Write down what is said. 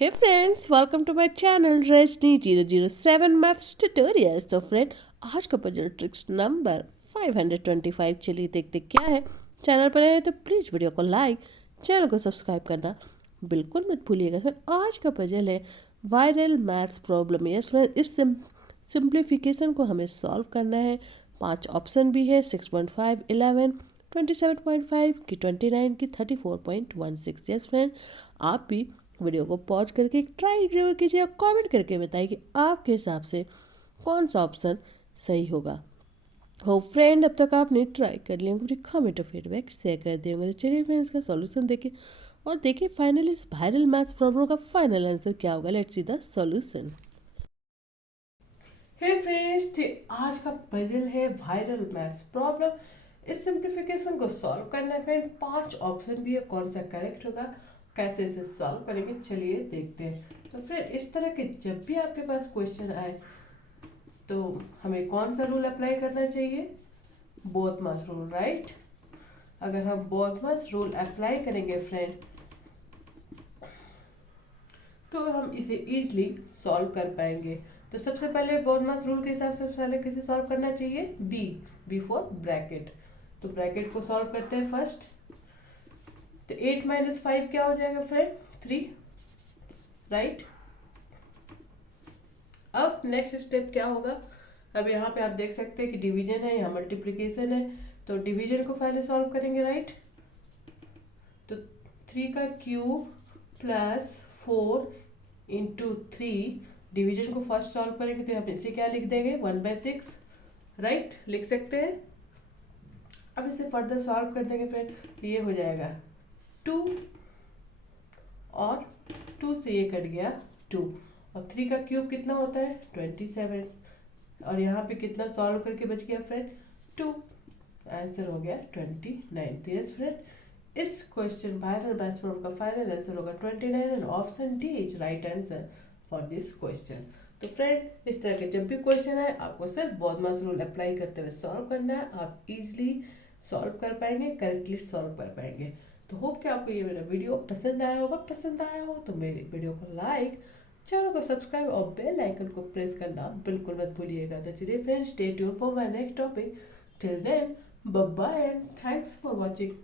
Hey friends, welcome to my channel Rajni 007 Maths Tutorials। तो friend आज का puzzle tricks number 525। चलिए देखते क्या है। चैनल पर आए तो प्लीज़ वीडियो को लाइक, चैनल को सब्सक्राइब करना बिल्कुल मत भूलिएगा। फ्रेंड आज का पजल है viral maths problem. Yes friend, इस सिंप्लीफिकेशन को हमें सॉल्व करना है। 5 ऑप्शन भी है, 6.5, 11, 27.5 की 29 की 34.16। यस फ्रेंड, आप भी वीडियो को पॉज करके ट्राई जरूर कीजिए और कमेंट करके बताइए कि आपके हिसाब से कौन सा ऑप्शन सही होगा। हो फ्रेंड, अब तक आपने ट्राई कर लिया, मुझे कमेंट और फीडबैक शेयर कर दिया। तो चलिए फ्रेंड, इसका सॉल्यूशन देखिए और देखिए फाइनली इस वायरल मैथ्स प्रॉब्लम का फाइनल आंसर क्या होगा। Let's see the solution. Hey friends, आज का पजल है वायरल मैथ्स प्रॉब्लम। इस सिंप्लीफिकेशन को सॉल्व करना है फ्रेंड। 5 ऑप्शन भी है, कौन सा करेक्ट होगा, कैसे इसे सॉल्व करेंगे चलिए देखते हैं। तो फिर इस तरह के जब भी आपके पास क्वेश्चन आए तो हमें कौन सा रूल अप्लाई करना चाहिए, बोथ मस्ट रूल, राइट। अगर हम बोथ मस्ट रूल अप्लाई करेंगे फ्रेंड तो हम इसे इजीली सॉल्व कर पाएंगे। तो सबसे पहले बोथ मस्ट रूल के हिसाब से पहले किसे सॉल्व करना चाहिए, बी फॉर ब्रैकेट। तो ब्रैकेट को सॉल्व करते हैं फर्स्ट। तो 8 माइनस 5 क्या हो जाएगा फ्रेंड, 3, राइट। अब नेक्स्ट स्टेप क्या होगा, अब यहाँ पे आप देख सकते हैं कि डिवीजन है, यहाँ मल्टीप्लीकेशन है। तो डिवीजन को पहले सॉल्व करेंगे, राइट। तो 3 का क्यूब प्लस 4 इंटू 3, डिवीजन को फर्स्ट सॉल्व करेंगे तो यहाँ पे इसे क्या लिख देंगे, 1/6, राइट, लिख सकते हैं। अब इसे फर्दर सॉल्व कर देंगे फिर ये हो जाएगा 2 और 2 से ये कट गया 2 और 3 का क्यूब कितना होता है 27 और यहाँ पे कितना सॉल्व करके बच गया फ्रेंड 2, आंसर हो गया 29। तो यस फ्रेंड, इस क्वेश्चन वायरल मैथ्स प्रॉब्लम का फाइनल आंसर होगा 29 and option D is right answer for this question. तो फ्रेंड, इस तरह के जब भी क्वेश्चन है आपको सिर्फ बोथ मस्ट रूल अप्लाई करते हुए सॉल्व करना है। आप इजीली सॉल्व कर पाएंगे, करेक्टली सॉल्व कर पाएंगे। तो होप कि आपको ये मेरा वीडियो पसंद आया होगा। पसंद आया हो तो मेरे वीडियो को लाइक, चैनल को सब्सक्राइब और बेल आइकन को प्रेस करना बिल्कुल मत भूलिएगा। तो चलिए friends, stay tuned for my next topic. Till then, bye bye and thanks for watching.